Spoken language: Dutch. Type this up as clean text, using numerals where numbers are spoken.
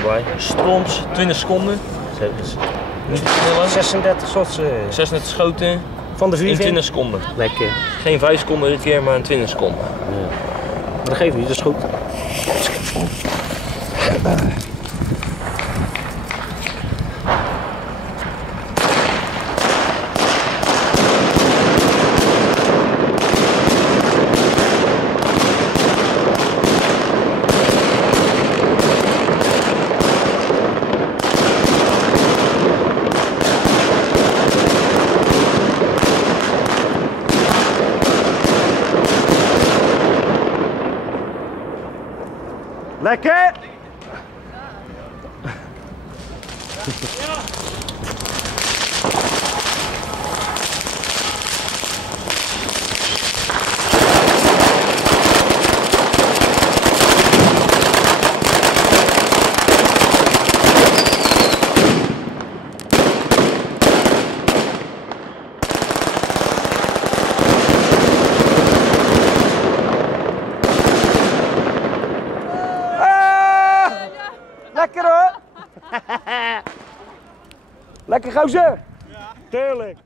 erbij. Stroms, 20 seconden. Niet te sneller. 36 shots. 36 schoten. Van de 4 in 20 seconden. Lekker. Geen 5 seconden dit keer, maar in 20 seconden. Ja. Maar dat geeft niet, dat is goed. Lekker! Lekker hoor! Lekker gozer! Ja. Tuurlijk!